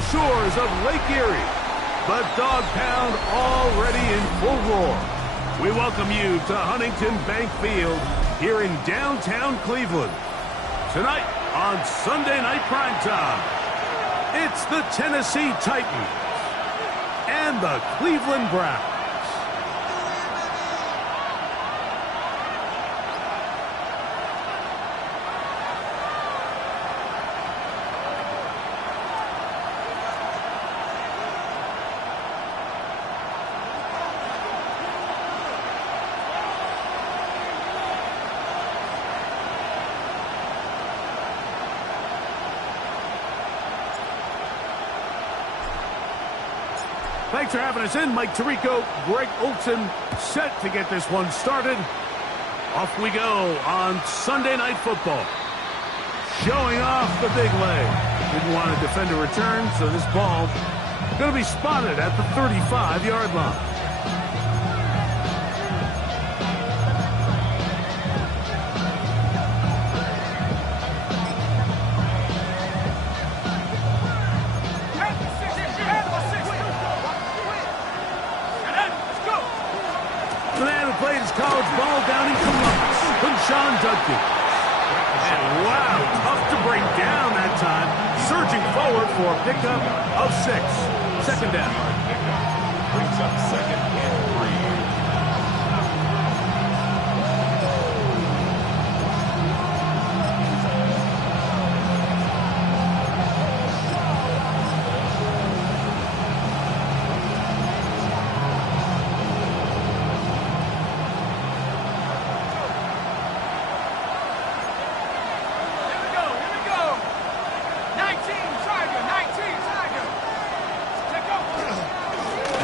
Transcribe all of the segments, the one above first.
the shores of Lake Erie. The Dog Pound already in full roar. We welcome you to Huntington Bank Field here in downtown Cleveland. Tonight on Sunday Night Primetime, it's the Tennessee Titans and the Cleveland Browns. Thanks for having us in. Mike Tirico, Greg Olson, set to get this one started. Off we go on Sunday Night Football. Showing off the big leg. Didn't want to defend a return, so this ball going to be spotted at the 35-yard line. College ball down in Columbus. Quinshon Judkins. And wow, tough to bring down that time. Surging forward for a pickup of 6. Second down. Brings up second and 3.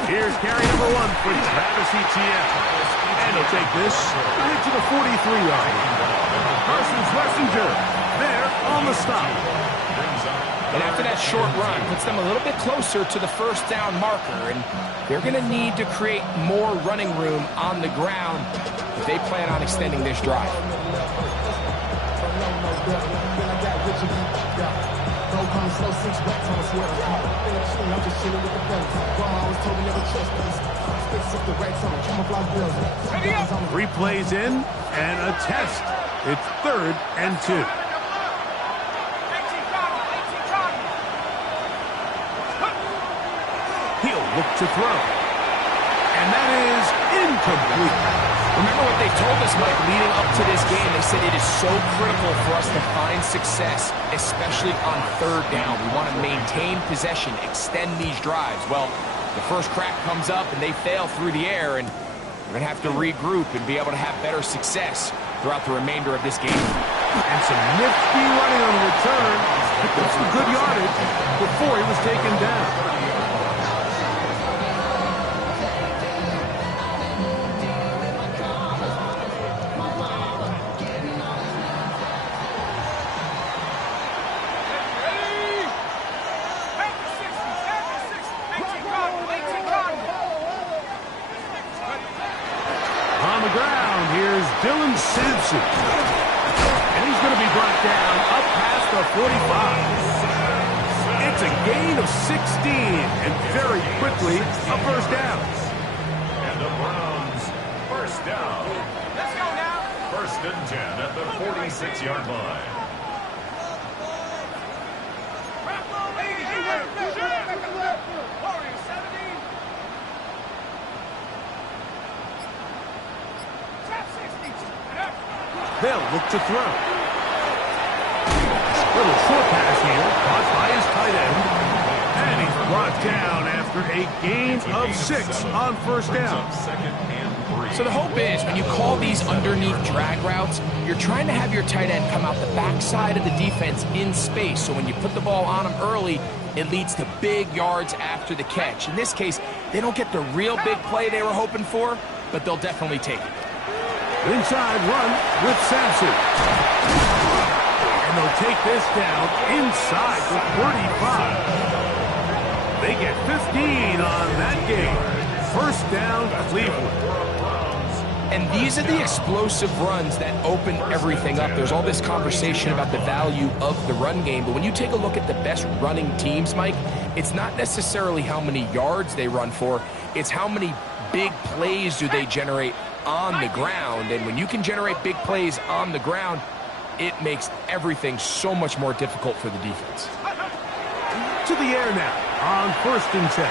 Here's carry number 1 for Travis Etienne. And he'll take this right to the 43-yard line. Carson Schlesinger there on the stop. And after that short run, puts them a little bit closer to the first down marker. And they're going to need to create more running room on the ground if they plan on extending this drive. Three plays in and a test. It's 3rd and 2. He'll look to throw. And that is incomplete. Remember what they told us, Mike, leading up to this game. They said it is so critical for us to find success, especially on 3rd down. We want to maintain possession, extend these drives. Well, the first crack comes up and they fail through the air, and we're going to have to regroup and be able to have better success throughout the remainder of this game. And some nifty running on the return. Picked up some good yardage before he was taken down. On the ground, here's Dylan Sampson. And he's going to be brought down up past the 45. It's a gain of 16, and very quickly a first down. And the Browns, first down. Let's go now. 1st and 10 at the 46-yard line. They'll look to throw. Little short pass here, caught by his tight end. And he's brought down after a gain of 6 on first down. Second and 3. So the hope is when you call these underneath drag routes, you're trying to have your tight end come out the backside of the defense in space. So when you put the ball on him early, it leads to big yards after the catch. In this case, they don't get the real big play they were hoping for, but they'll definitely take it. Inside run with Sampson. And they'll take this down inside the 35. They get 15 on that game. First down, Cleveland. And these are the explosive runs that open everything up. There's all this conversation about the value of the run game, but when you take a look at the best running teams, Mike, it's not necessarily how many yards they run for, it's how many big plays do they generate on the ground. And when you can generate big plays on the ground, it makes everything so much more difficult for the defense. To the air now on 1st and 10.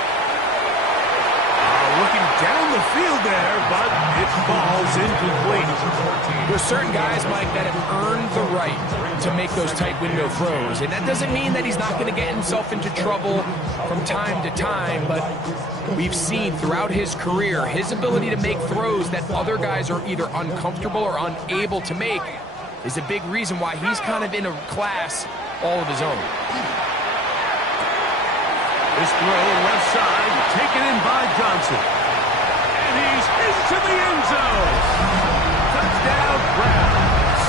Looking down the field there, but it falls incomplete. There's certain guys, Mike, that have earned the right to make those tight window throws. And that doesn't mean that he's not going to get himself into trouble from time to time, but we've seen throughout his career his ability to make throws that other guys are either uncomfortable or unable to make is a big reason why he's kind of in a class all of his own. This throw left side, taken in by Johnson. And he's into the end zone. Touchdown, Browns.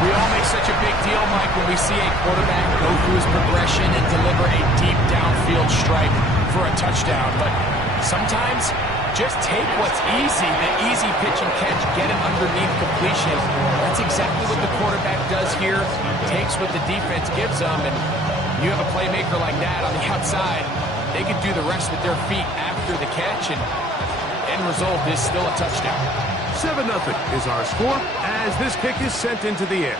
We all make such a big deal, Mike, when we see a quarterback go through his progression and deliver a deep downfield strike for a touchdown. But sometimes, just take what's easy, the easy pitch and catch, get it underneath completion. That's exactly what the quarterback does here. Takes what the defense gives them, and you have a playmaker like that on the outside, they can do the rest with their feet after the catch, and end result is still a touchdown. 7-0 is our score as this kick is sent into the air.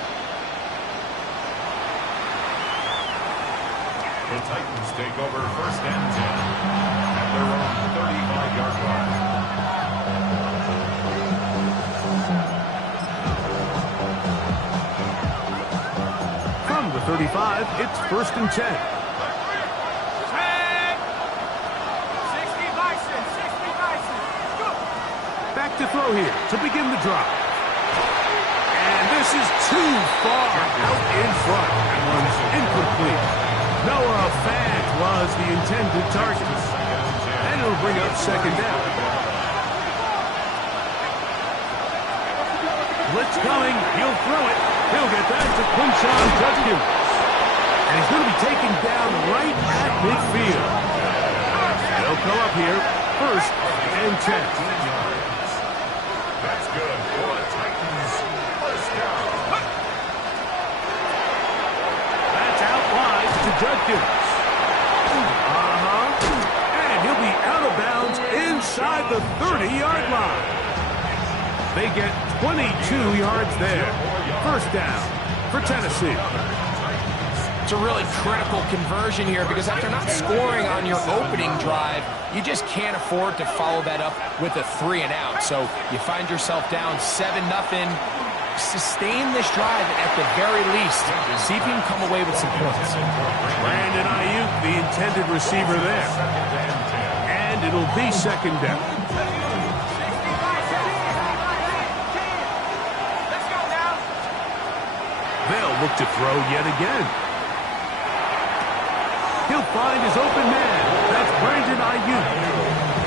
The Titans take over 1st and 10 at their own 35-yard line. From the 35, it's 1st and 10. 60 Bison, 60 Bison. Go. Back to throw here to begin the drive. And this is too far out in front. That one's incomplete. Noah Fant was the intended target. And it'll bring up 2nd down. Blitz coming. He'll throw it. He'll get that to Quinshon Judkins. And he's going to be taken down right at midfield. They'll come up here 1st and 10. That's good for the Titans. 1st down. That's out wide to Judkins. And he'll be out of bounds inside the 30-yard line. They get 22 yards there. 1st down for Tennessee. It's a really critical conversion here because after not scoring on your opening drive, you just can't afford to follow that up with a 3 and out. So you find yourself down 7-0. Sustain this drive and at the very least, see if you can come away with some points. Brandon Ayuk, the intended receiver there. And it'll be 2nd down. They'll look to throw yet again. He'll find his open man. That's Brandon Ayuk.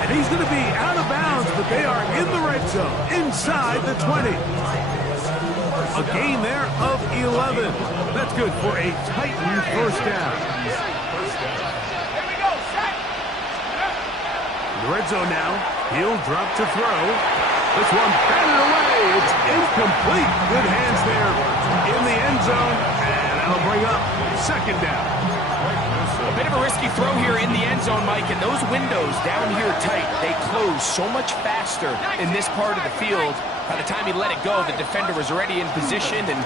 And he's going to be out of bounds, but they are in the red zone, inside the 20. A gain there of 11. That's good for a Titan 1st down. Here we go, set. In the red zone now. He'll drop to throw. This one batted away. It's incomplete. Good hands there in the end zone. And that'll bring up 2nd down. A bit of a risky throw here in the end zone, Mike, and those windows down here tight, they close so much faster in this part of the field. By the time he let it go, the defender was already in position and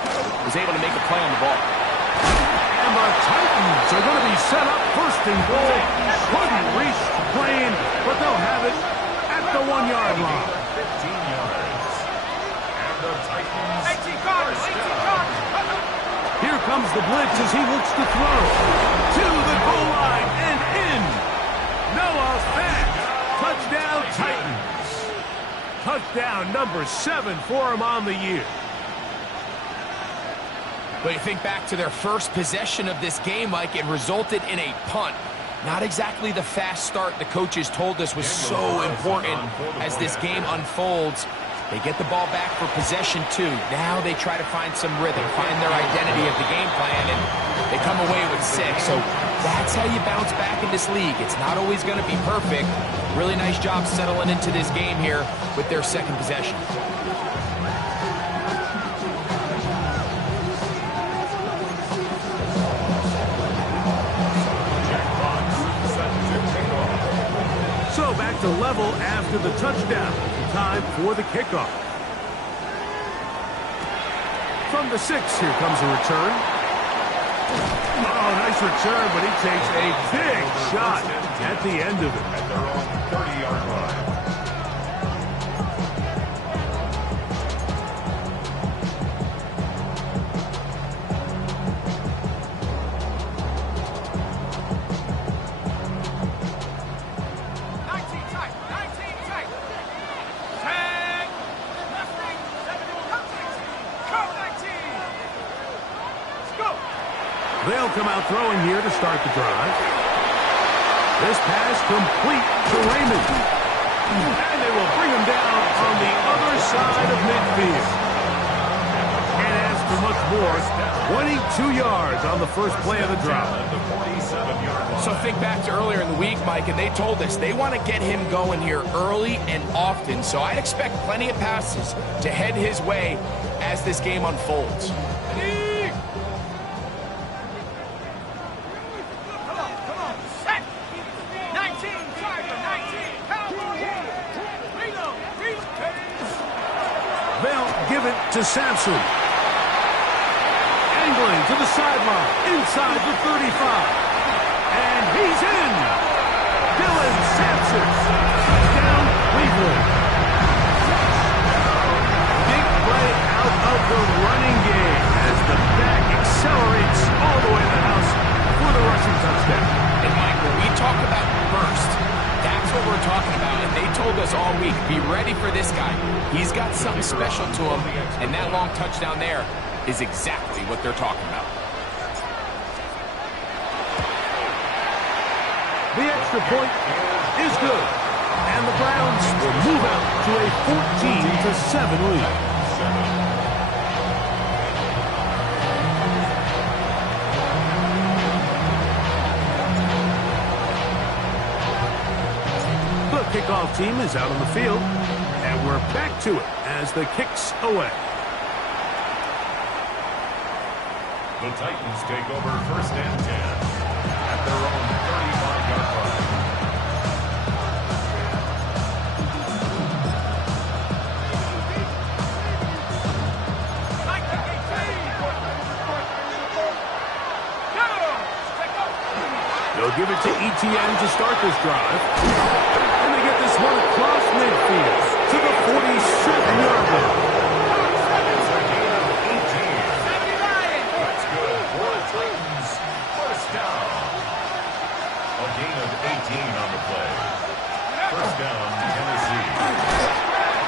was able to make a play on the ball. And the Titans are going to be set up 1st and goal. Couldn't reach the plane, but they'll have it at the 1-yard line. 15 yards. And the Titans 18 cards, 18 cards. Here comes the blitz as he looks to throw. To the goal line and in. Noah Fant. Touchdown Titans. Touchdown number 7 for him on the year. But you think back to their first possession of this game, Mike, it resulted in a punt. Not exactly the fast start the coaches told us was so important as this game unfolds. They get the ball back for possession 2. Now they try to find some rhythm, find their identity of the game plan, and they come away with 6. So that's how you bounce back in this league. It's not always going to be perfect. Really nice job settling into this game here with their 2nd possession. So back to level after the touchdown. Time for the kickoff. From the 6, here comes a return. Oh, nice return, but he takes a big shot at the end of it. At their own 30-yard line. They'll come out throwing here to start the drive. This pass complete to Raymond. And they will bring him down on the other side of midfield. Can't ask for much more. 22 yards on the first play of the drive. So think back to earlier in the week, Mike, and they told us they want to get him going here early and often. So I'd expect plenty of passes to head his way as this game unfolds. To Sampson. Angling to the sideline, inside the 35. And he's in! Dylan Sampson. Touchdown, Cleveland. Big play out of the running game as the back accelerates all the way to the house for the rushing touchdown. And Mike, when we talk about burst, that's what we're talking about, and they told us all week, be ready for this guy. He's got something special to him, and that long touchdown there is exactly what they're talking about. The extra point is good, and the Browns will move out to a 14-7 lead. Kickoff team is out on the field, and we're back to it as the kick's away. The Titans take over 1st and 10 at their own 35-yard line. They'll give it to ETN to start this drive. And they get this one across midfield to the 47-yard line. That's good for the Titans. First down. A gain of 18 on the play. First down, Tennessee.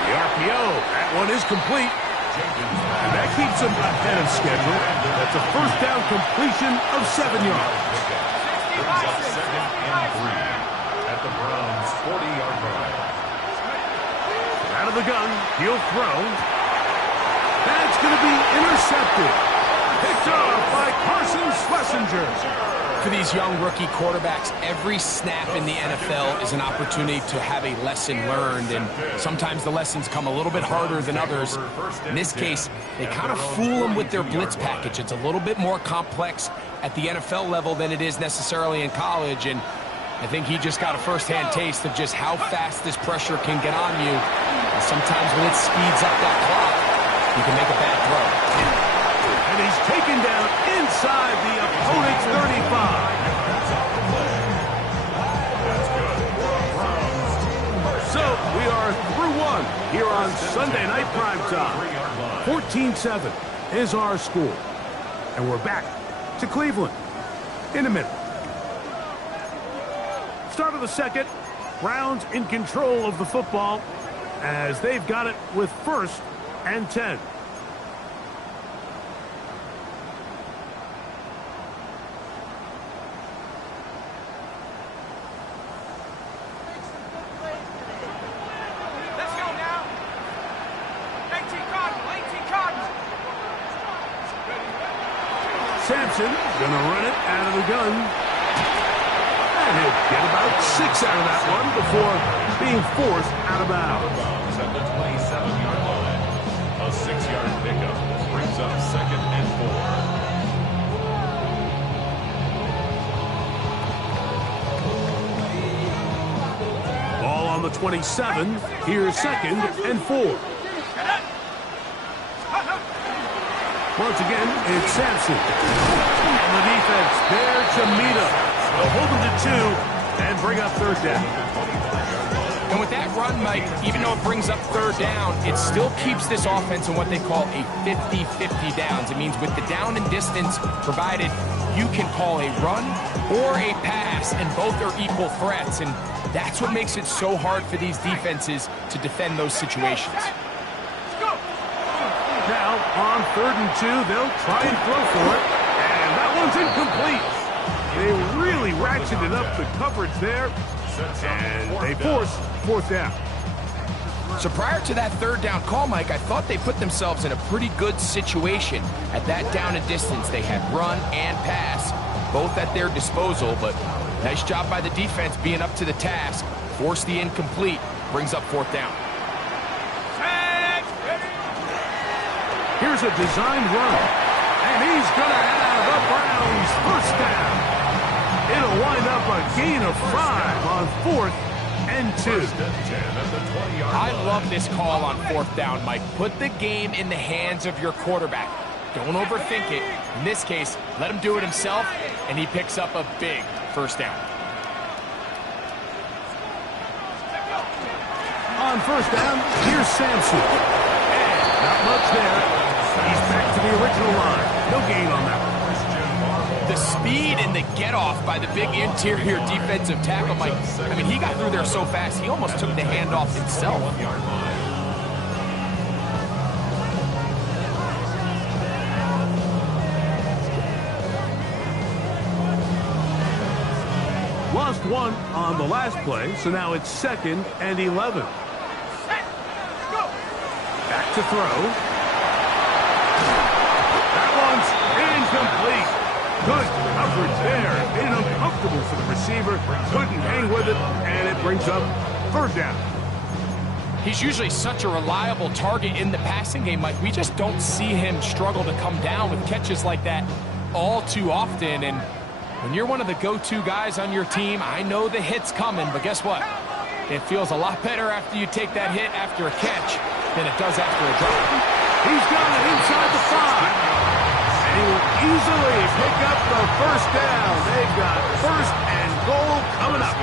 The RPO, that one is complete. And that keeps them ahead of schedule. That's a first down completion of 7 yards. Brings up 2nd and 3 at the Browns' 40-yard line. Out of the gun, he'll throw. That's going to be intercepted. Picked off by Carson Schlesinger. For these young rookie quarterbacks, every snap in the NFL is an opportunity to have a lesson learned, and sometimes the lessons come a little bit harder than others. In this case, they kind of fool them with their blitz package. It's a little bit more complex at the NFL level than it is necessarily in college, and I think he just got a first-hand taste of just how fast this pressure can get on you. And sometimes when it speeds up that clock, you can make a bad throw. And he's taken down inside the opponent's 35. So we are through one here on Sunday Night Primetime. 14-7 is our score. And we're back to Cleveland in a minute. Start of the second. Browns in control of the football as they've got it with 1st and 10. Sampson gonna run it out of the gun. And he'll get about 6 out of that one before being forced out of bounds. At the 27-yard line. A 6-yard pickup brings up 2nd and 4. on the 27. Here's 2nd and 4. Once again, it's Sampson. And the defense there to meet him. They'll hold him to 2 and bring up 3rd down. And with that run, Mike, even though it brings up 3rd down, it still keeps this offense in what they call a 50-50 downs. It means with the down and distance provided, you can call a run or a pass, and both are equal threats. And that's what makes it so hard for these defenses to defend those situations. Now, on 3rd and 2, they'll try and throw for it. And that one's incomplete. They really ratcheted up the coverage there. And they force 4th down. So prior to that 3rd down call, Mike, I thought they put themselves in a pretty good situation. At that down and distance, they had run and pass, both at their disposal. But nice job by the defense being up to the task. Force the incomplete, brings up 4th down. Here's a design run. And he's going to have a Browns 1st down. It'll wind up a gain of 5 on 4th and 2. I love this call on 4th down, Mike. Put the game in the hands of your quarterback. Don't overthink it. In this case, let him do it himself, and he picks up a big 1st down. On 1st down, here's Sampson. And not much there. He's back to the original line. No gain on that one. The speed and the get-off by the big interior defensive tackle, Mike. I mean, he got through there so fast, he almost took the handoff himself. Lost 1 on the last play, so now it's 2nd and 11. Back to throw. That one's incomplete. Good coverage there. Made it uncomfortable for the receiver. Couldn't hang with it, and it brings up 3rd down. He's usually such a reliable target in the passing game, Mike. We just don't see him struggle to come down with catches like that all too often. And when you're one of the go-to guys on your team, I know the hit's coming, but guess what? It feels a lot better after you take that hit after a catch than it does after a drop. He's got it inside the 5. And he will easily pick up the 1st down. They've got 1st and goal coming up.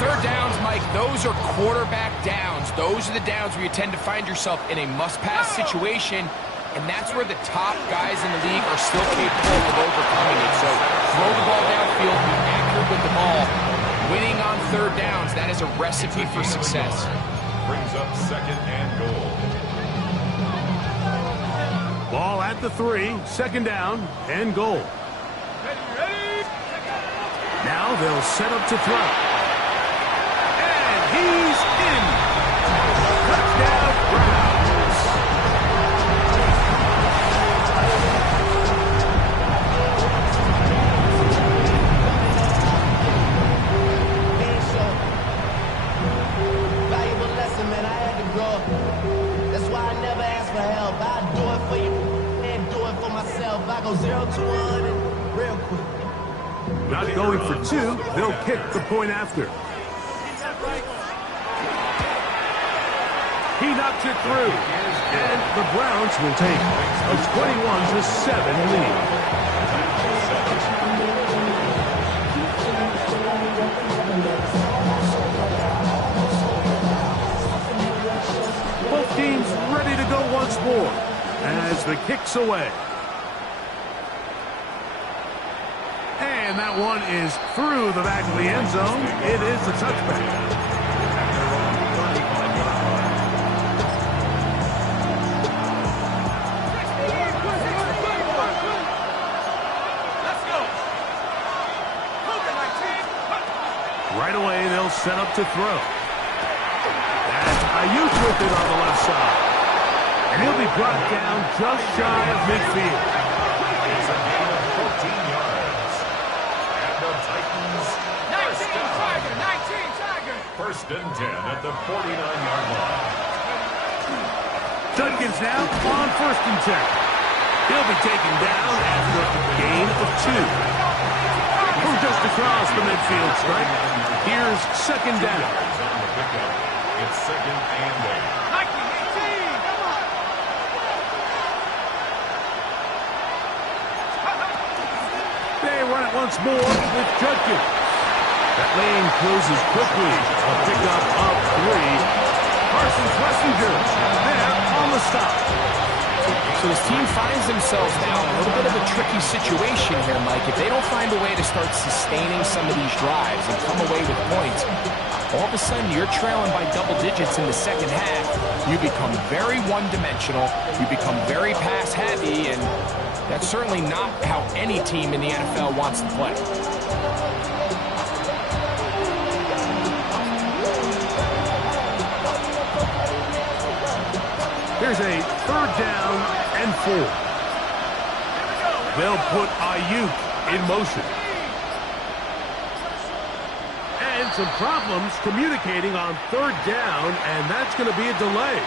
3rd downs, Mike, those are quarterback downs. Those are the downs where you tend to find yourself in a must-pass situation, and that's where the top guys in the league are still capable of overcoming it. So throw the ball downfield, be accurate with the ball. Winning on 3rd downs, that is a recipe for success. Brings up 2nd and goal. Ball at the 3, 2nd down and goal. Now they'll set up to throw. And he's in. Touchdown, Browns. Valuable lesson, man. I had to grow up. That's why I never ask for help. I do it for you and do it for myself. I go 0 to 1 real quick. Not going for 2. They'll kick the point after. He knocks it through. And the Browns will take a 21-7 lead. Both teams ready to go once more as the kick's away. And that one is through the back of the end zone. It is a touchback. Right away, they'll set up to throw. That's Ayuk with it on the left side. And he'll be brought down just shy of midfield. It's a gain of 14 yards. And the Titans 19 Tiger, 19 Tiger. 1st and 10 at the 49-yard line. Judkins now on 1st and 10. He'll be taken down after a gain of 2. From just across the midfield stripe, here's Here's second down. yards on the pickup. It's second and 8. 19, 18, come on. They run it once more with Judkins. That lane closes quickly. A pickup of 3. Parsons Wessinger there on the stop. So this team finds themselves now in a little bit of a tricky situation here, Mike. If they don't find a way to start sustaining some of these drives and come away with points, all of a sudden you're trailing by double digits in the second half. You become very one-dimensional. You become very pass-heavy, and that's certainly not how any team in the NFL wants to play. Here's a third down and 4. They'll put Ayuk in motion. And some problems communicating on third down, and that's going to be a delay.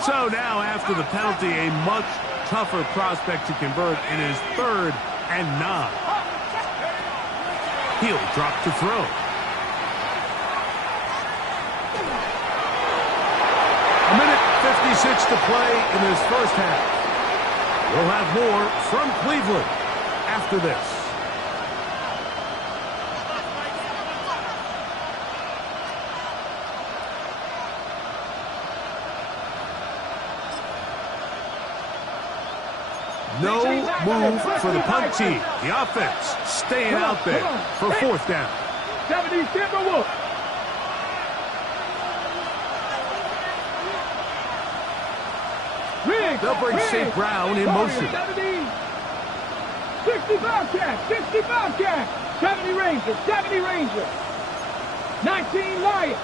So now, after the penalty, a much tougher prospect to convert in his 3rd and 9. He'll drop to throw. A minute 56 to play in this first half. We'll have more from Cleveland after this. No move for the punt team. The offense staying out there for 4th down. 70 Timberwolves. They'll bring St. Brown in motion. 60 Bobcats, 60 Bobcats. 70 Rangers, 70 Rangers. 19 Lions.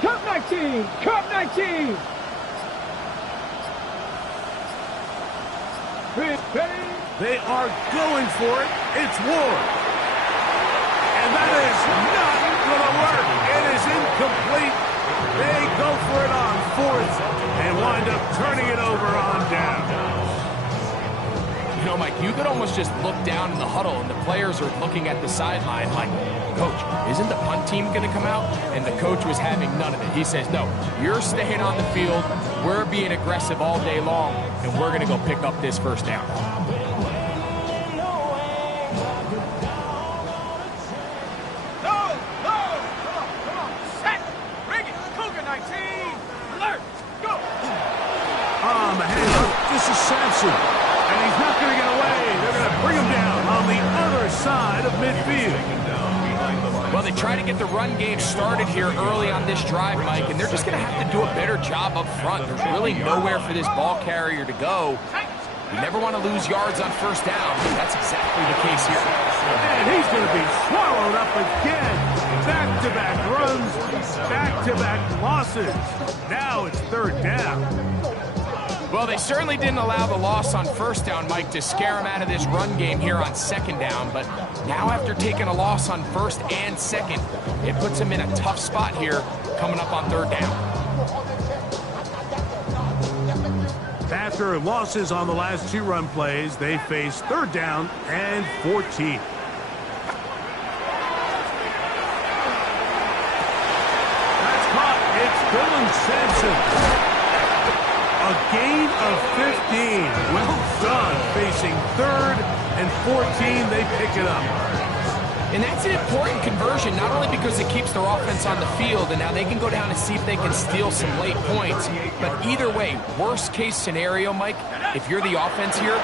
Cup 19, Cup 19. They are going for it. It's Ward. And that is not going to work. It is incomplete. They go for it on 4th and wind up turning it over on down. You know, Mike, you could almost just look down in the huddle and the players are looking at the sideline like, Coach, isn't the punt team going to come out? And the coach was having none of it. He says, no, you're staying on the field. We're being aggressive all day long, and we're going to go pick up this first down. This is Sampson, and he's not going to get away. They're going to bring him down on the other side of midfield. Well, they try to get the run game started here early on this drive, Mike, and they're just going to have to do a better job up front. There's really nowhere for this ball carrier to go. You never want to lose yards on first down. That's exactly the case here. And he's going to be swallowed up again. Back-to-back runs, back-to-back losses. Now it's third down. Well, they certainly didn't allow the loss on first down, Mike, to scare him out of this run game here on second down. But now after taking a loss on first and second, it puts him in a tough spot here coming up on third down. After losses on the last 2 run plays, they face third down and 14. That's caught. It's Dylan Sampson. A gain of 15. Well done. Facing third and 14, they pick it up. And that's an important conversion, not only because it keeps their offense on the field, and now they can go down and see if they can steal some late points. But either way, worst case scenario, Mike, if you're the offense here,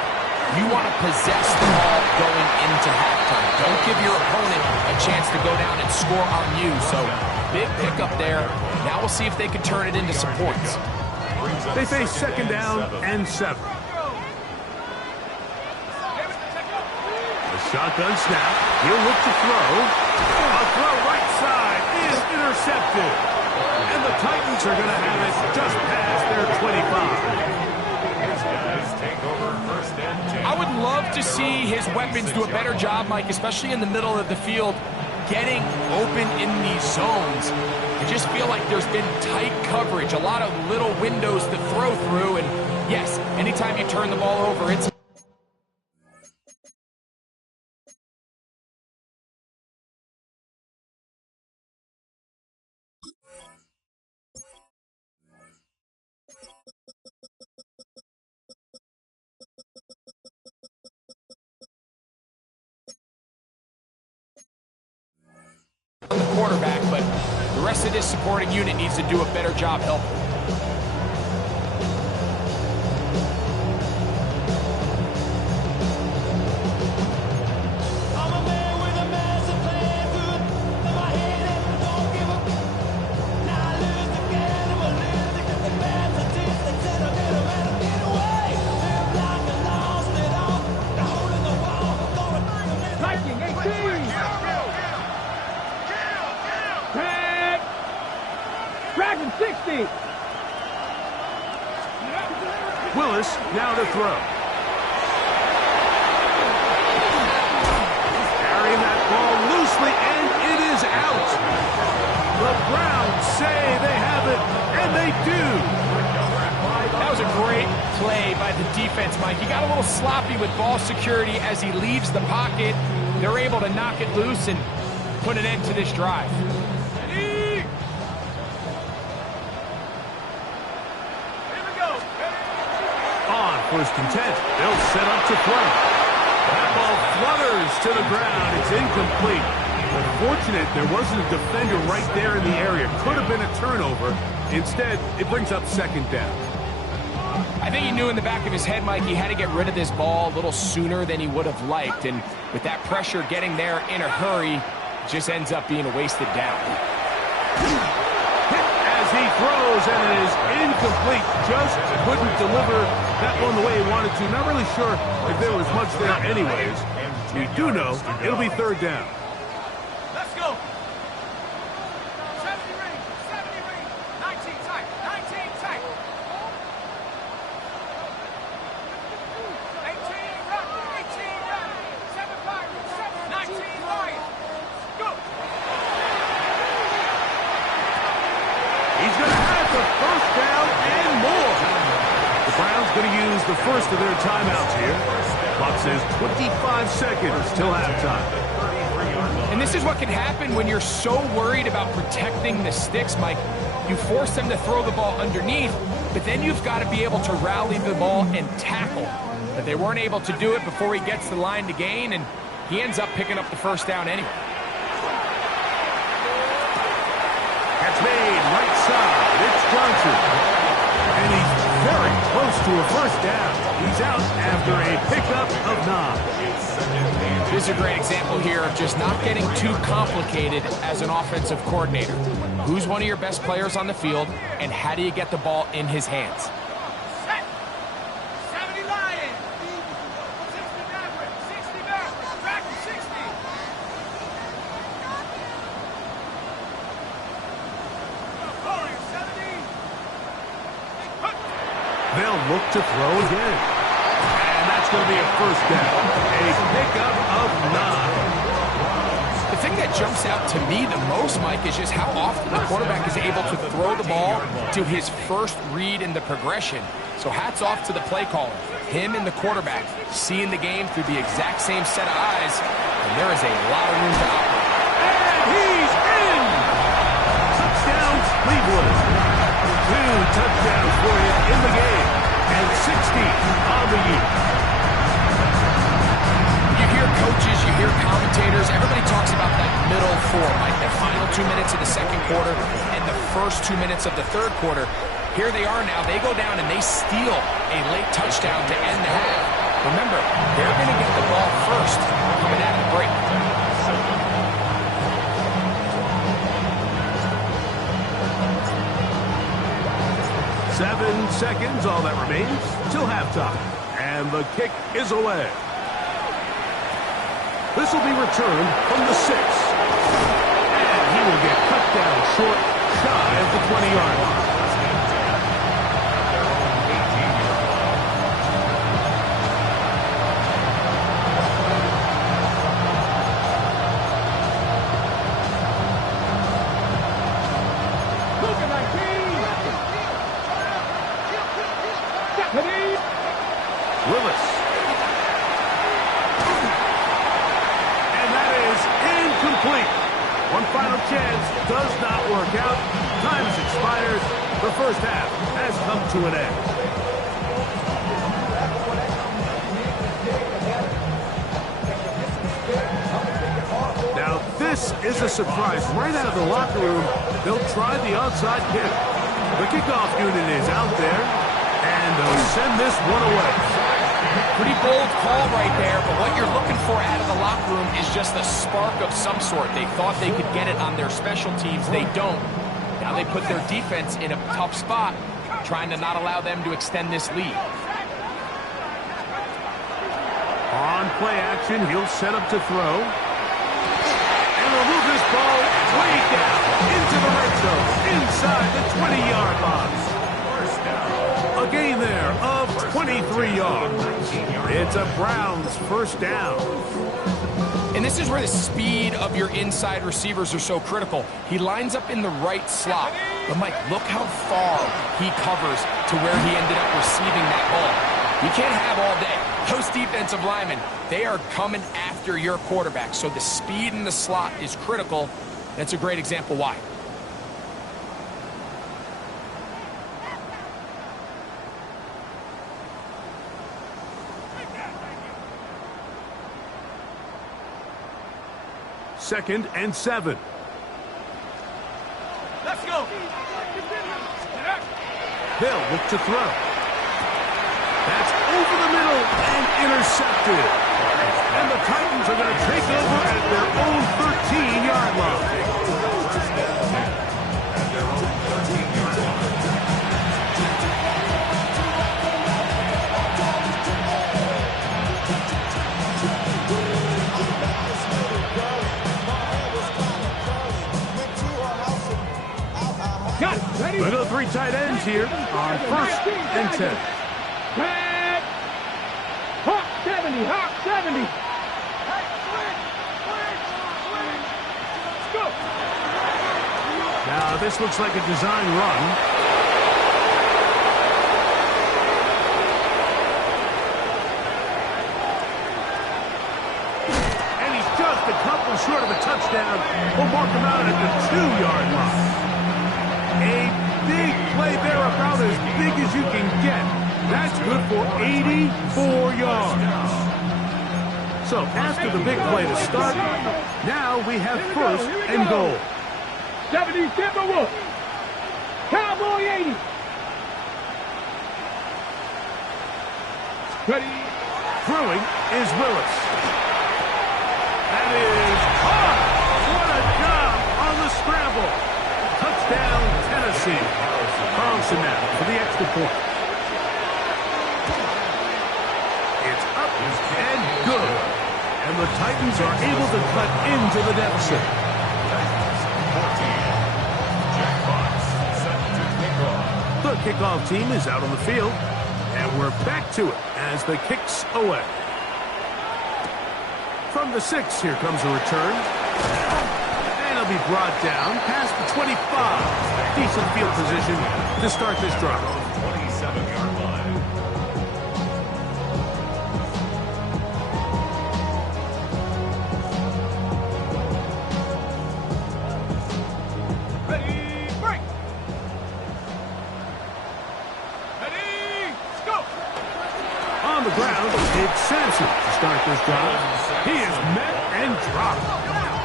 you want to possess the ball going into halftime. Don't give your opponent a chance to go down and score on you. So big pickup there. Now we'll see if they can turn it into some points. They face second down and 7. A shotgun snap. He'll look to throw. A throw right side is intercepted. And the Titans are going to have it just past their 25. These guys take over see his weapons do a better job, Mike, especially in the middle of the field, getting open in these zones. I just feel like there's been tight coverage, a lot of little windows to throw through, and yes, anytime you turn the ball over, it's the quarterback, but the rest of this supporting unit needs to do a better job helping. Willis now to throw. Carrying that ball loosely, and it is out. The Browns say they have it, and they do. That was a great play by the defense, Mike. He got a little sloppy with ball security as he leaves the pocket. They're able to knock it loose and put an end to this drive. First and 10. They'll set up to throw. That ball flutters to the ground. It's incomplete. Unfortunate there wasn't a defender right there in the area. Could have been a turnover. Instead, it brings up second down. I think he knew in the back of his head, Mike, he had to get rid of this ball a little sooner than he would have liked. And with that pressure getting there in a hurry, it just ends up being a wasted down. As he throws, and it is incomplete. Just couldn't deliver that one the way he wanted to. Not really sure if there was much there anyways. We do know it'll be third down. Let's go. 70 range, 19 tight, 19 tight. 18 run, 7-5, 19 wide. Go. He's going to have the first down and more. The Browns going to use the first of their timeouts here. Clock says 25 seconds till halftime. And this is what can happen when you're so worried about protecting the sticks, Mike. You force them to throw the ball underneath, but then you've got to be able to rally the ball and tackle. But they weren't able to do it before he gets the line to gain, and he ends up picking up the first down anyway. That's made right side. It's Johnson. And he's very close to a first down. He's out after a pickup of 9. This is a great example here of just not getting too complicated as an offensive coordinator. Who's one of your best players on the field, and how do you get the ball in his hands? Set. 70 Lion. 60 backward, 60 back. Back to 60. Forward, 70. They'll look to throw again. And that's going to be a first down. A pickup of 9. The thing that jumps out to me the most, Mike, is just how often the quarterback is able to throw the ball to his first read in the progression. So hats off to the play caller. Him and the quarterback seeing the game through the exact same set of eyes, and there is a lot of room to operate. And he's in! Touchdowns, Cleveland. 2 touchdowns for him in the game. And 60 on the year. You hear coaches, you hear commentators, everybody talks about that middle four, like the final 2 minutes of the second quarter and the first 2 minutes of the third quarter. Here they are now. They go down and they steal a late touchdown to end the half. Remember, they're going to get the ball first coming out of the break. 7 seconds, all that remains, till halftime. And the kick is away. This will be returned from the 6. And he will get cut down short, shy of the 20-yard line. One final chance does not work out. Time has expired. The first half has come to an end. Now, this is a surprise. Right out of the locker room, they'll try the onside kick. The kickoff unit is out there, and they'll send this one away. Pretty bold call right there, but what you're looking for out of the locker room is just a spark of some sort. They thought they could get it on their special teams. They don't. Now they put their defense in a tough spot, trying to not allow them to extend this lead. On play action, he'll set up to throw. And will move this ball way down into the red zone, inside the 20-yard box. A gain there of 23 yards. It's a Browns first down. And this is where the speed of your inside receivers are so critical. He lines up in the right slot. But, Mike, look how far he covers to where he ended up receiving that ball. You can't have all day. Those defensive linemen, they are coming after your quarterback. So the speed in the slot is critical. That's a great example why. Second and 7. Let's go. They'll look to throw. That's over the middle and intercepted. And the Titans are going to take over at their own 13-yard line. Look at the three tight ends here on first and 10. Back. Hawk 70, Hawk 70. Let's go. Now, this looks like a design run. And he's just a couple short of a touchdown. We'll mark him out at the 2-yard line. A big play there, about as big as you can get. That's good for 84 yards. So after the big play to start, now we have first and goal. 70 Timberwolves. Cowboy 80. Ready. Throwing is Willis. That is caught. What a job on the scramble. Touchdown, Tennessee. Carlson now for the extra point. It's up and good. And the Titans are able to cut into the deficit. The kickoff team is out on the field. And we're back to it as the kick's away. From the 6, here comes a return. He'll be brought down past the 25. Decent field position to start this drive. 27-yard line. Ready, break. Ready, go. On the ground, it's Sampson to start this drive. He is met and dropped.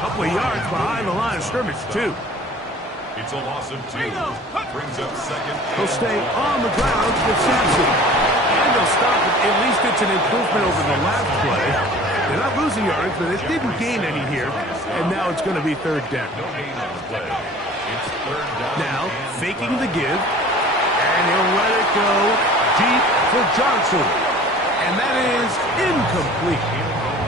Couple of yards behind the line of scrimmage, too. It's a loss of 2. Brings up second. He'll stay on the ground with Sampson. And they'll stop it. At least it's an improvement over the last play. They're not losing yards, but it didn't gain any here. And now it's going to be third down. No gain on the play. It's third down. Now, faking the give. And he'll let it go deep for Johnson. And that is incomplete.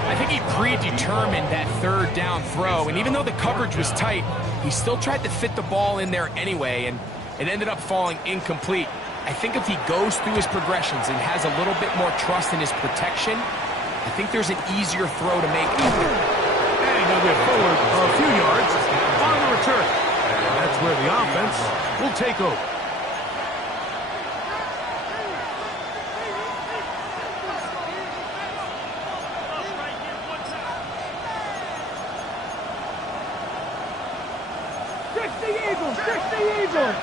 I think he predetermined that third down throw, and even though the coverage was tight, he still tried to fit the ball in there anyway, and it ended up falling incomplete. I think if he goes through his progressions and has a little bit more trust in his protection, I think there's an easier throw to make out there. And he'll get forward a few yards on the return. That's where the offense will take over. 60 Eagles, 60 Eagles.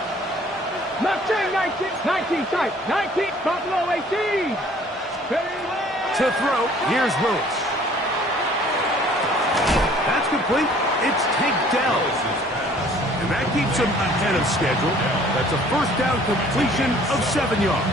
Mustang 19 tight, 19, Buffalo 18. To throw, here's Willis. That's complete. It's Tank Dell. And that keeps him ahead of schedule. That's a first down completion of 7 yards.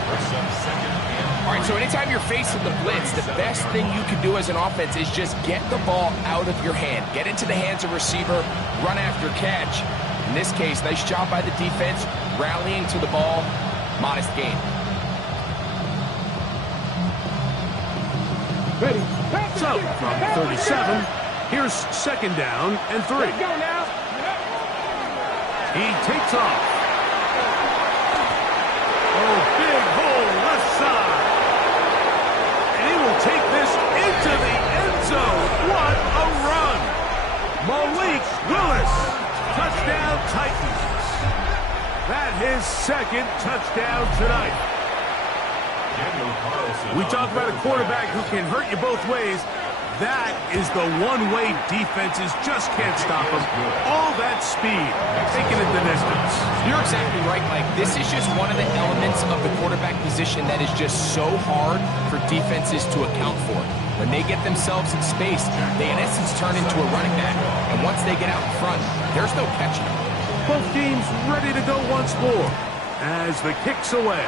All right, so anytime you're facing the blitz, the best thing you can do as an offense is just get the ball out of your hand. Get into the hands of receiver, run after catch. In this case, nice job by the defense, rallying to the ball, modest gain. Ready. So, from 37, here's second down and 3. Let's go now. He takes off. Oh, big hole left side. And he will take this into the end zone. What a run. Malik Willis. Touchdown Titans. That his second touchdown tonight. We talk about a quarterback who can hurt you both ways. That is the one-way defenses just can't stop him. All that speed, taking it the distance. You're exactly right, Mike. This is just one of the elements of the quarterback position that is just so hard for defenses to account for. When they get themselves in space, they in essence turn into a running back. And once they get out in front, there's no catching them. Both teams ready to go once more as the kick's away.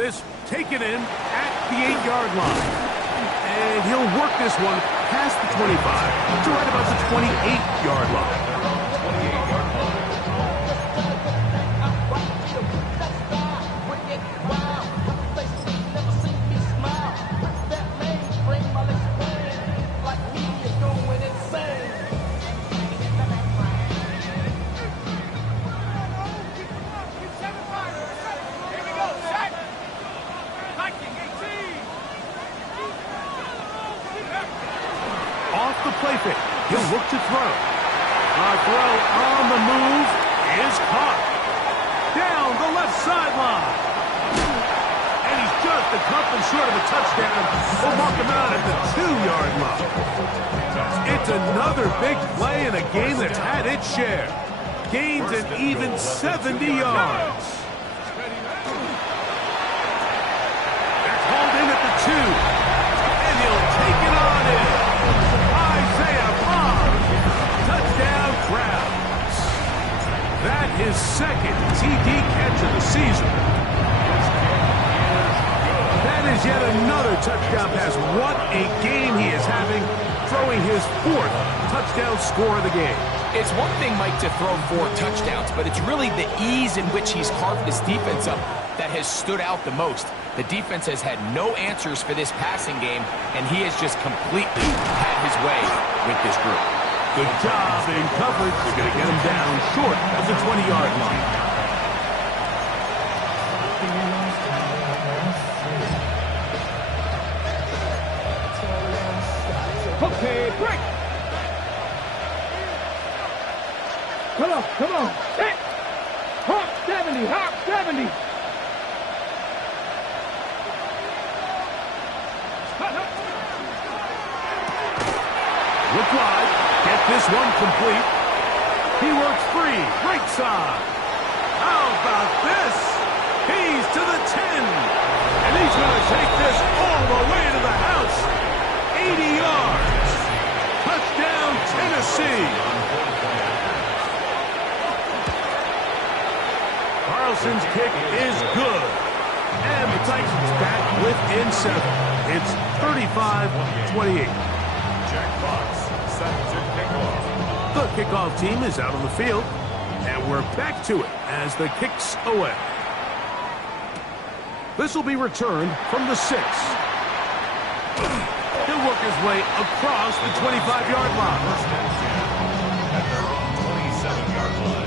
This taken in at the 8-yard line. And he'll work this one past the 25 to right about the 28-yard line. Play fake. He'll look to throw. A throw on the move is caught. Down the left sideline. And he's just a couple short of a touchdown. We'll mark him out at the 2-yard line. It's another big play in a game that's had its share. Gains an even 70 yards. That's hauled in at the 2. And he'll take it on in. Touchdown Crowds. That his second TD catch of the season. That is yet another touchdown pass. What a game he is having, throwing his 4th touchdown score of the game. It's one thing, Mike, to throw 4 touchdowns, but it's really the ease in which he's carved this defense up that has stood out the most. The defense has had no answers for this passing game, and he has just completely had his way with this group. Good job in coverage. They're going to get him down short of the 20-yard line. Okay, break. Come on. Hey. Hawk 70, Hawk 70. Look wide. Get this one complete. He works free. Right side. How about this? He's to the 10. And he's going to take this all the way to the house. 80 yards. Touchdown, Tennessee. Carlson's kick is good. And the Titans back within 7. It's 35-28. Jack Fox set to kick off. The kickoff team is out on the field, and we're back to it as the kick's away. This will be returned from the 6. He'll work his way across the 25-yard line. At their own 27-yard line.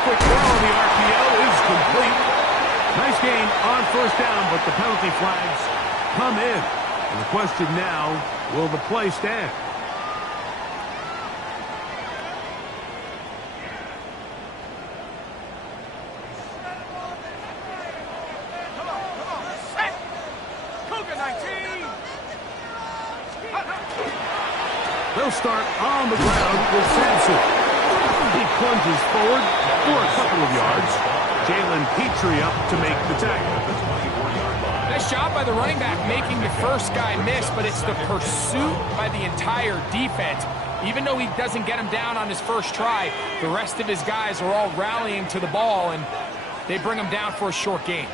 Quick throw on the RPO is complete. Nice gain on first down, but the penalty flags come in. And the question now, will the play stand? They'll start on the ground with Sampson. He plunges forward for a couple of yards. Jalen Petrie up to make the tackle. Nice job by the running back making the first guy miss, but it's the pursuit by the entire defense. Even though he doesn't get him down on his first try, the rest of his guys are all rallying to the ball, and they bring him down for a short gain.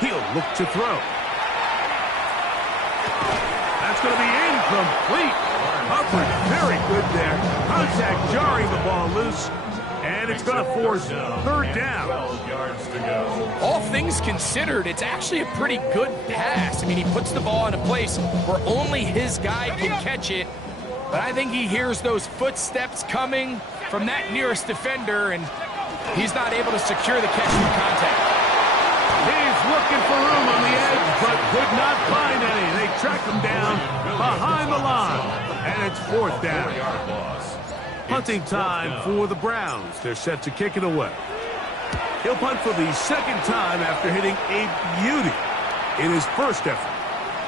He'll look to throw. That's going to be incomplete. Hubbard, very good there. Contact jarring the ball loose. And it's going to force third down. 12 yards to go. All things considered, it's actually a pretty good pass. I mean, he puts the ball in a place where only his guy can catch it. But I think he hears those footsteps coming from that nearest defender, and he's not able to secure the catch through contact. He's looking for room on the edge, but could not find any. They track him down behind the line, and it's fourth down. 4-yard loss. Punting time for the Browns. They're set to kick it away. He'll punt for the second time after hitting a beauty in his first effort.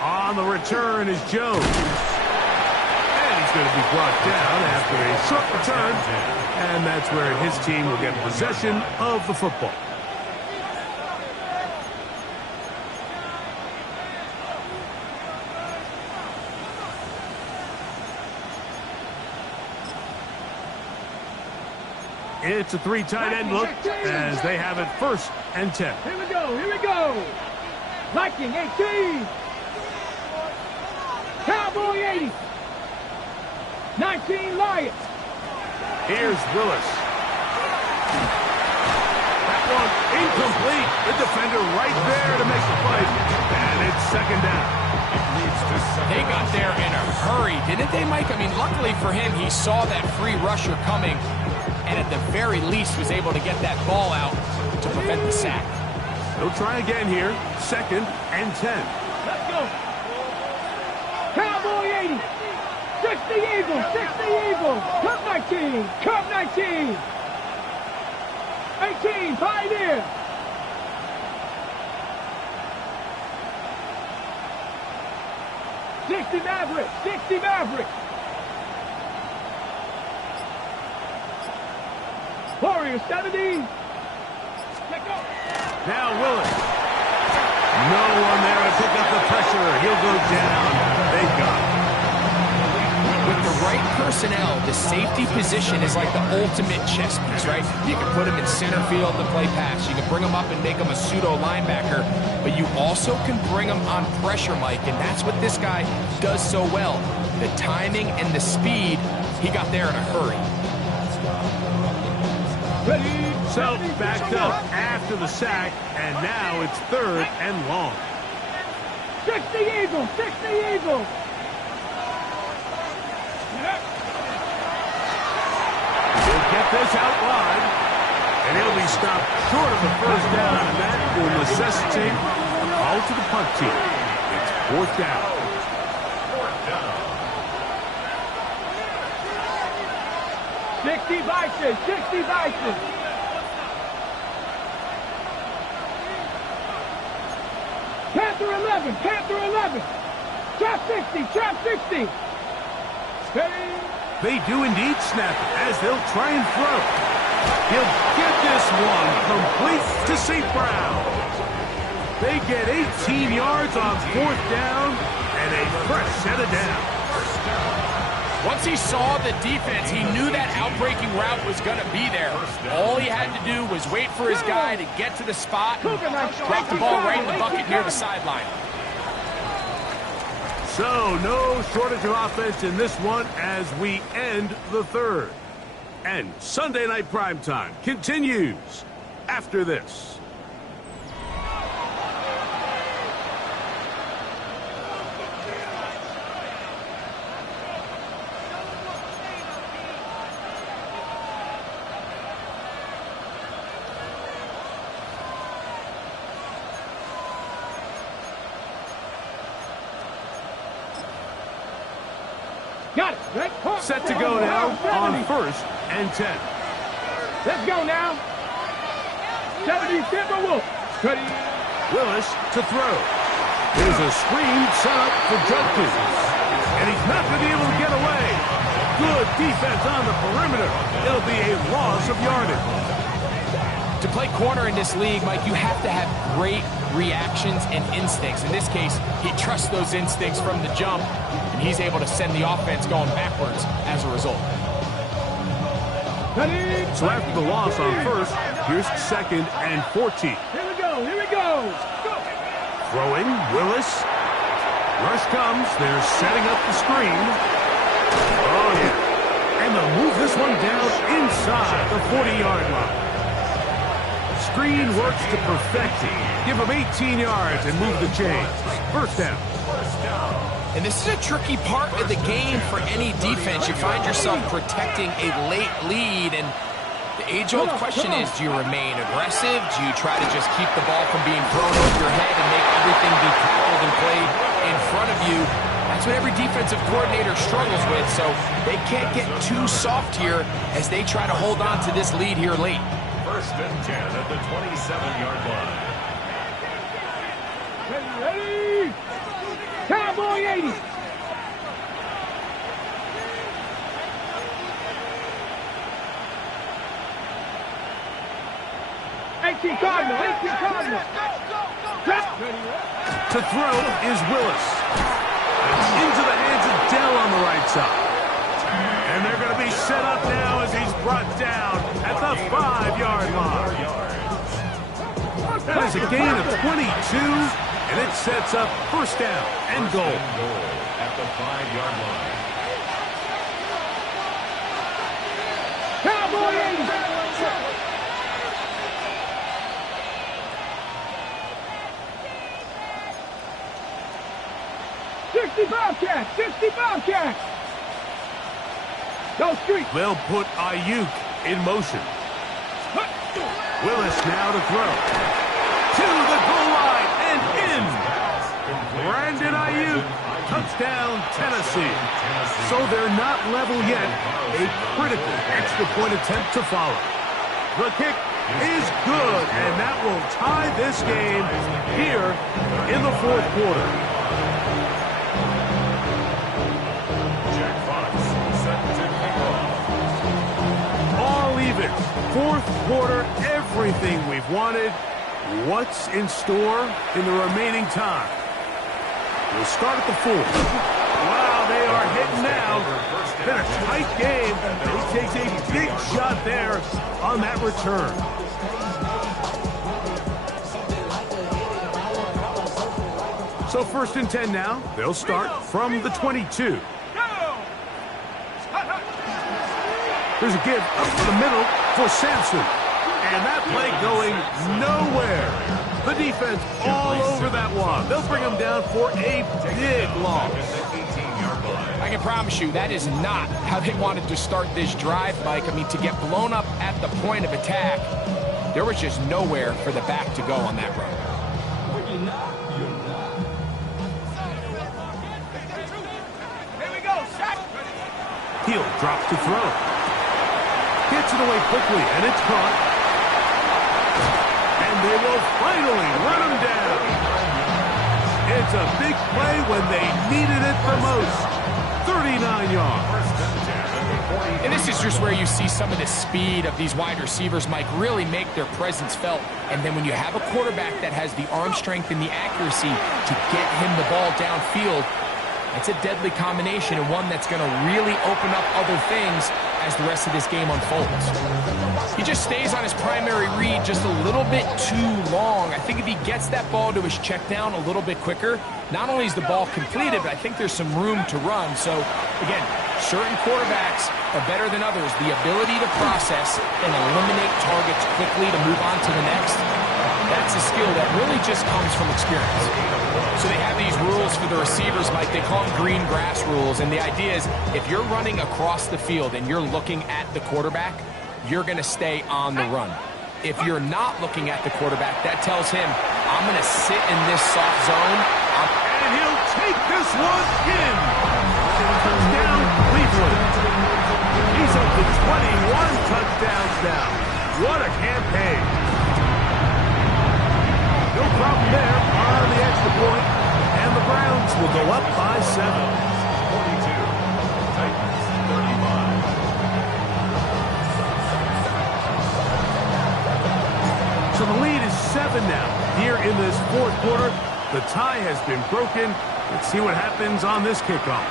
On the return is Jones. And he's going to be brought down after a short return, and that's where his team will get possession of the football. It's a three tight end look as they have it first and 10. Here we go, here we go. Viking 18. Cowboy 80. 19 Lions. Here's Willis. That one incomplete. The defender right there to make the play. And it's second down. They got there in a hurry, didn't they, Mike? I mean, luckily for him, he saw that free rusher coming, and at the very least was able to get that ball out to prevent the sack. They'll try again here. Second and 10. Let's go. Cowboy 80. 60 Eagles, 60 Eagles. Cup 19, Cup 19. 18, Pioneer. Maverick, 60 Maverick. Warriors 70. Let go. Now Willis. No one there to pick up the pressure. He'll go down. They got him. With the right personnel, the safety position is like the ultimate chess piece, right? You can put him in center field to play pass. You can bring him up and make him a pseudo linebacker, but you also can bring him on pressure, Mike, and that's what this guy does so well. The timing and the speed, he got there in a hurry. So backed up after the sack, and now it's third and long. 60 Eagles, 60 Eagles. He'll get this out wide, and he'll be stopped short of the first down, and that will necessitate a call to the punt team. It's fourth down. 60 Bison, 60 Bison. Panther 11, Panther 11. Trap 60, trap 60. They do indeed snap it as they'll try and throw. He'll get this one complete to St. Brown. They get 18 yards on fourth down and a fresh set of downs. Once he saw the defense, he knew that outbreaking route was going to be there. All he had to do was wait for his guy to get to the spot and drop the ball right in the bucket near the sideline. So, no shortage of offense in this one as we end the third. And Sunday Night Primetime continues after this. Got it. Set to go now on first and 10. Let's go now. 70 Timberwolves. Ready. Willis to throw. There's a screen set up for Judkins. And he's not going to be able to get away. Good defense on the perimeter. It'll be a loss of yardage. To play corner in this league, Mike, you have to have great reactions and instincts. In this case, he trusts those instincts from the jump, and he's able to send the offense going backwards as a result. So after the loss on first, here's 2nd and 14. Here we go, here we go. Throwing, Willis. Rush comes, they're setting up the screen. Oh, yeah. And they'll move this one down inside the 40-yard line. Screen works to perfection. Give him 18 yards and move the chains. First down. And this is a tricky part of the game for any defense. You find yourself protecting a late lead, and the age-old question is, do you remain aggressive? Do you try to just keep the ball from being thrown over your head and make everything be tackled and played in front of you? That's what every defensive coordinator struggles with, so they can't get too soft here as they try to hold on to this lead here late. 1st and 10 at the 27-yard line. Ready? Cowboy 80. Cardinal. To throw is Willis. Into the hands of Dell on the right side. And they're going to be set up now as he's brought down at the 5-yard line. That is a gain of 22, and it sets up 1st down and goal. At the 5-yard line. Cowboy 80. 60 Bobcats! 60 Bobcats! Go street! They'll put Ayuk in motion. Willis now to throw. To the goal line and in. Brandon Ayuk. Touchdown, Tennessee. So they're not level yet. A critical extra point attempt to follow. The kick is good, and that will tie this game here in the 4th quarter. All even. 4th quarter, everything we've wanted. What's in store in the remaining time? We'll start at the 4. Wow, they are hitting now. Been a tight game. He takes a big shot there on that return. So 1st and 10 now. They'll start from the 22. There's a give up the middle for Sampson. And that play going nowhere. The defense all over that one. They'll bring him down for a big loss. I can promise you that is not how they wanted to start this drive, Mike. I mean, to get blown up at the point of attack, there was just nowhere for the back to go on that run. Here we go, sack! Hill drops to throw. Gets it away quickly, and it's caught. And they will finally run him down. It's a big play when they needed it the most. 39 yards. And this is just where you see some of the speed of these wide receivers, Mike, really make their presence felt. And then when you have a quarterback that has the arm strength and the accuracy to get him the ball downfield, it's a deadly combination and one that's going to really open up other things as the rest of this game unfolds. He just stays on his primary read just a little bit too long. I think if he gets that ball to his check down a little bit quicker, not only is the ball completed, but I think there's some room to run. So, again, certain quarterbacks are better than others. The ability to process and eliminate targets quickly to move on to the next, that's a skill that really just comes from experience. So they have these rules for the receivers, Mike. They call them green grass rules. And the idea is if you're running across the field and you're looking at the quarterback, you're going to stay on the run. If you're not looking at the quarterback, that tells him, I'm going to sit in this soft zone. And he'll take this one in. Touchdown, Cleveland. He's up to 21 touchdowns now. What a campaign. No problem there on the extra point. will go up by 7. 42. Titans 35. So the lead is 7 now. Here in this fourth quarter, the tie has been broken. Let's see what happens on this kickoff.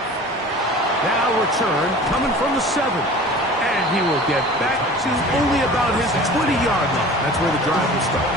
Now return coming from the 7. And he will get back to only about his 20-yard line. That's where the drive will start.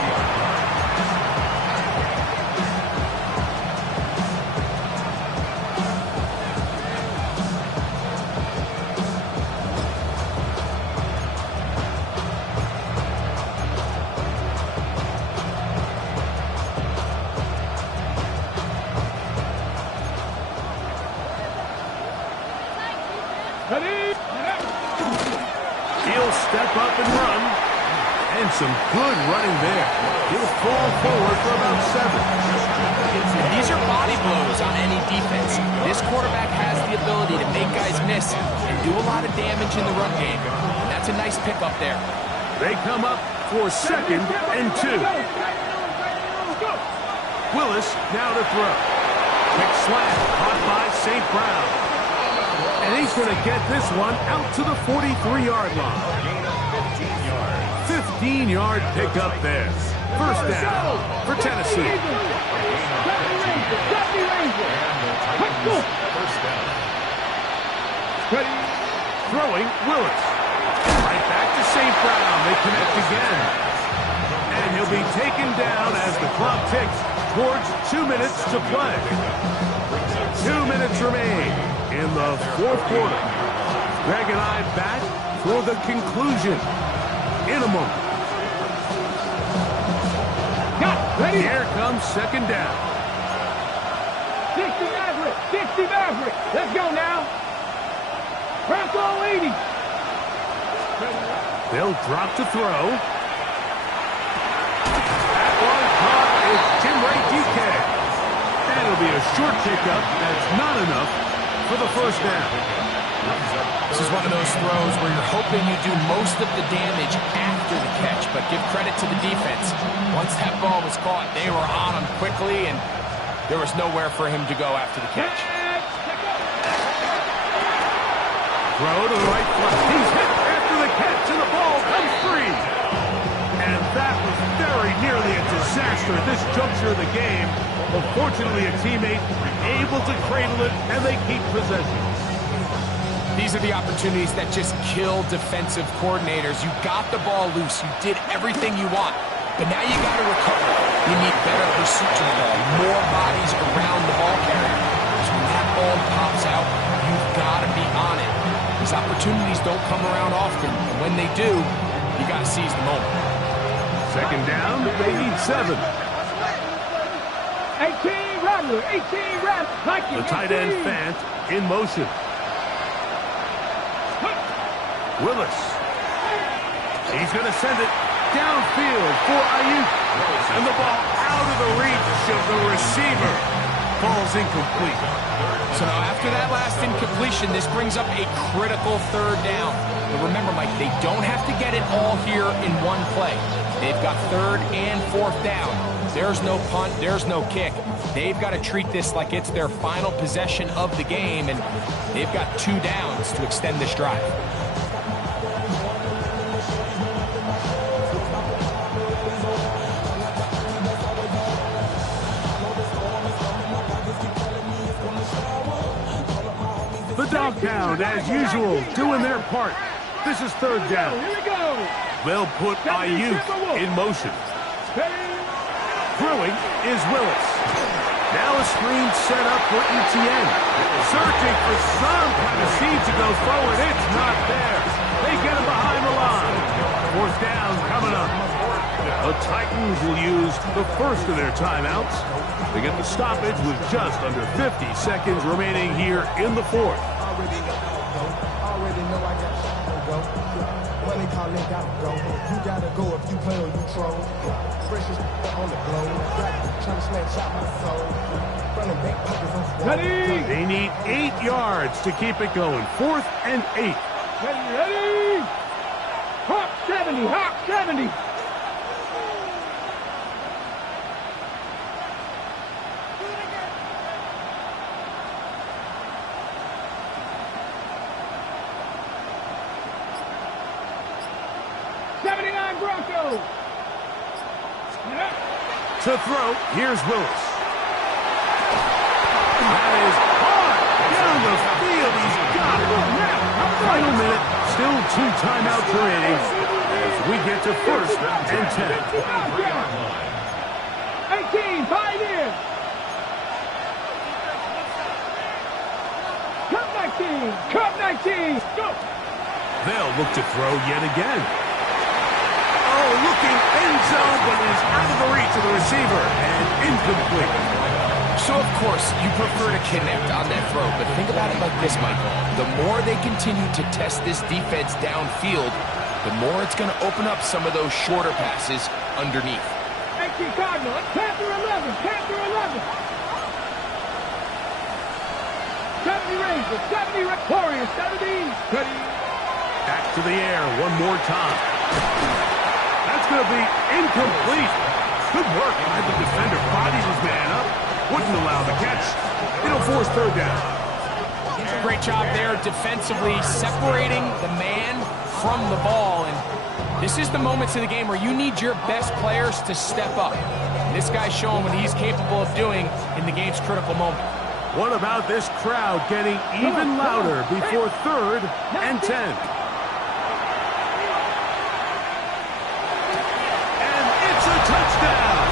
He'll step up and run. And some good running there. He'll fall forward for about 7. And these are body blows on any defense. This quarterback has the ability to make guys miss and do a lot of damage in the run game. And that's a nice pickup there. They come up for 2nd and 2. Willis now to throw. Quick slant caught by St. Brown. And he's going to get this one out to the 43-yard line. 15-yard pickup there. First down for Tennessee. Throwing Willis. Right back to St. Brown. They connect again. And he'll be taken down as the clock ticks towards 2 minutes to play. 2 minutes remain in the fourth quarter. Greg and I back for the conclusion in a moment. Ready? Here comes 2nd down. 60 Maverick. 60 Maverick. Let's go now. Bronco 80. They'll drop to throw. That one caught is Jim Ray DK. And it'll be a short pickup. That's not enough for the first down. This is one of those throws where you're hoping you do most of the damage after the catch, but give credit to the defense. Once that ball was caught, they were on him quickly, and there was nowhere for him to go after the catch. Throw to the right foot. He's hit after the catch, and the ball comes free. And that was very nearly a disaster at this juncture of the game. But fortunately, a teammate able to cradle it, and they keep possession. These are the opportunities that just kill defensive coordinators. You got the ball loose. You did everything you want. But now you got to recover. You need better pursuit to the ball, more bodies around the ball carrier. Because when that ball pops out, you've got to be on it. These opportunities don't come around often. And when they do, you got to seize the moment. 2nd down, they need 7. 18 Rattler. 18 Rattler. The tight end Fant in motion. Willis. He's going to send it downfield for Ayuk. And the ball out of the reach of the receiver. Ball's incomplete. So now after that last incompletion, this brings up a critical 3rd down. But remember, Mike, they don't have to get it all here in one play. They've got 3rd and 4th down. There's no punt, there's no kick. They've got to treat this like it's their final possession of the game, and they've got 2 downs to extend this drive. The dog pound, as usual, doing their part. This is 3rd down. Here we go. They'll put Ayuk in motion. Throwing is Willis. Now a screen set up for Etienne. Searching for some kind of seed to go forward. It's not there. They get him behind the line. 4th down coming up. The Titans will use the first of their timeouts. They get the stoppage with just under 50 seconds remaining here in the 4th. Already know I got to go. Money calling, gotta go. You gotta go if you play or you troll. Precious on the globe. Trying to snatch out my soul. Running back pockets. Ready? They need 8 yards to keep it going. 4th and 8. Ready? Hawk 70. Hawk 70. Broncos. To throw, here's Willis. That is hard down the field. He's got it. Final minute, still 2 timeouts remaining as we get to 1st and 10. 18, Pioneers. Cup 19, go. They'll look to throw yet again. Oh, looking end zone, but is out of the reach of the receiver and incomplete. So, of course, you prefer to connect on that throw, but think about it like this, Michael. The more they continue to test this defense downfield, the more it's going to open up some of those shorter passes underneath. 18 Cardinal, Panther 11, Panther 11. 70 Rangers, 70 Warriors, 70. Ready. Back to the air one more time. That's going to be incomplete. Good work by the defender. Bodies his man up. Wouldn't allow the catch. It'll force 3rd down. Great job there defensively, separating the man from the ball. And this is the moments of the game where you need your best players to step up. And this guy's showing what he's capable of doing in the game's critical moment. What about this crowd getting even louder before 3rd and 10? And it's a touchdown.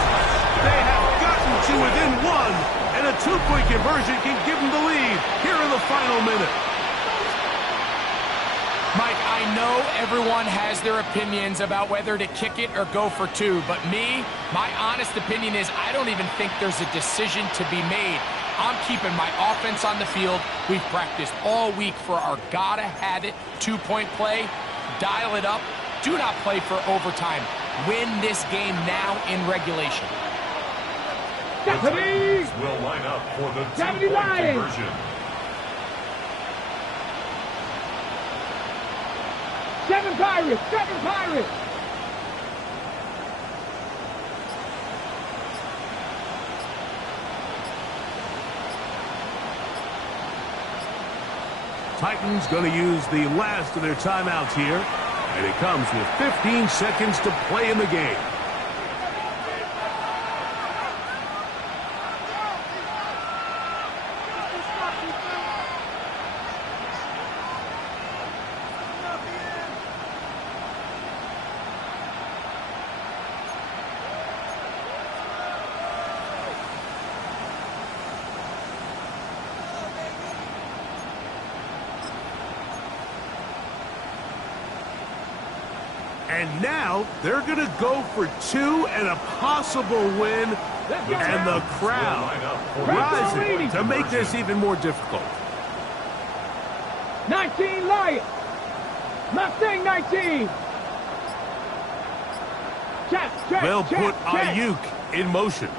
They have gotten to within 1, and a 2-point conversion can give them the lead here in the final minute. Mike, I know everyone has their opinions about whether to kick it or go for 2, but my honest opinion is I don't even think there's a decision to be made. I'm keeping my offense on the field. We've practiced all week for our gotta-have-it 2-point play. Dial it up. Do not play for overtime. Win this game now in regulation. The Titans will line up for the 2-point conversion. 7 Pirates, 7 Pirates. Titans going to use the last of their timeouts here, and it comes with 15 seconds to play in the game. And now they're going to go for 2 and a possible win. And the crowd rising to make this even more difficult. 19 Lions. Mustang 19. They'll put Ayuk in motion.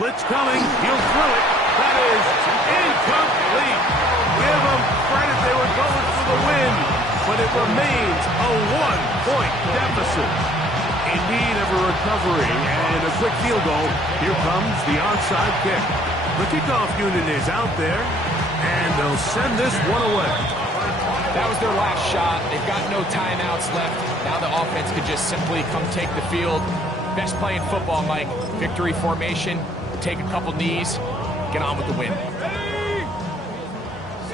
Blitz coming. He'll throw it. That is incomplete. Give them credit. They were going for the win. But it remains a 1-point deficit. In need of a recovery and a quick field goal. Here comes the onside kick. The kickoff unit is out there, and they'll send this one away. That was their last shot. They've got no timeouts left. Now the offense could just simply come take the field. Best play in football, Mike. Victory formation, take a couple knees, get on with the win.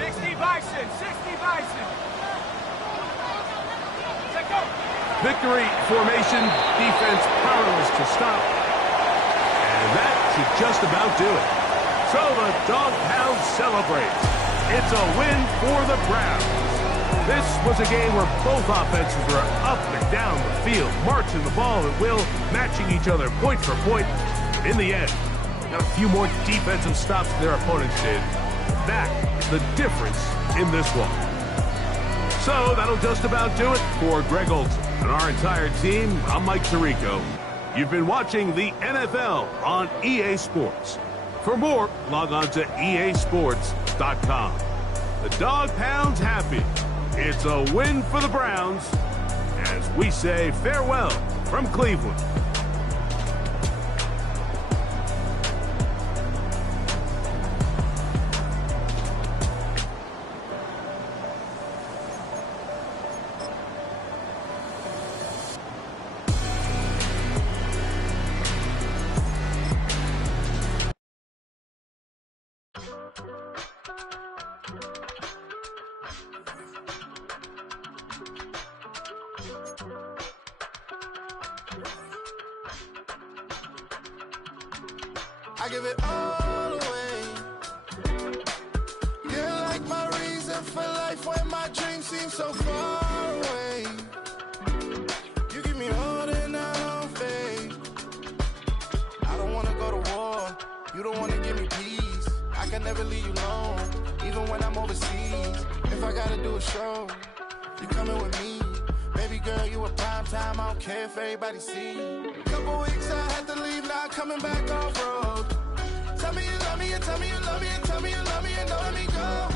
60 Bison, 60 Bison. Victory formation, defense powerless to stop. And that should just about do it. So the Dog Pound celebrates. It's a win for the Browns. This was a game where both offenses were up and down the field, marching the ball at will, matching each other point for point. In the end, got a few more defensive stops than their opponents did. That is the difference in this one. So that'll just about do it for Greg Olsen and our entire team. I'm Mike Tirico. You've been watching the NFL on EA Sports. For more, log on to easports.com. The Dog Pound's happy. It's a win for the Browns as we say farewell from Cleveland. I give it all away. You're like my reason for life when my dreams seem so far away. You give me all that I don't fade. I don't wanna go to war. You don't wanna give me peace. I can never leave you alone, even when I'm overseas. If I gotta do a show, you coming with me. Baby girl, you a prime time. I don't care if everybody see. Couple weeks I had to leave, now I'm coming back off road. Tell me you love me, and tell me you love me, and tell me you love me, and don't let me go.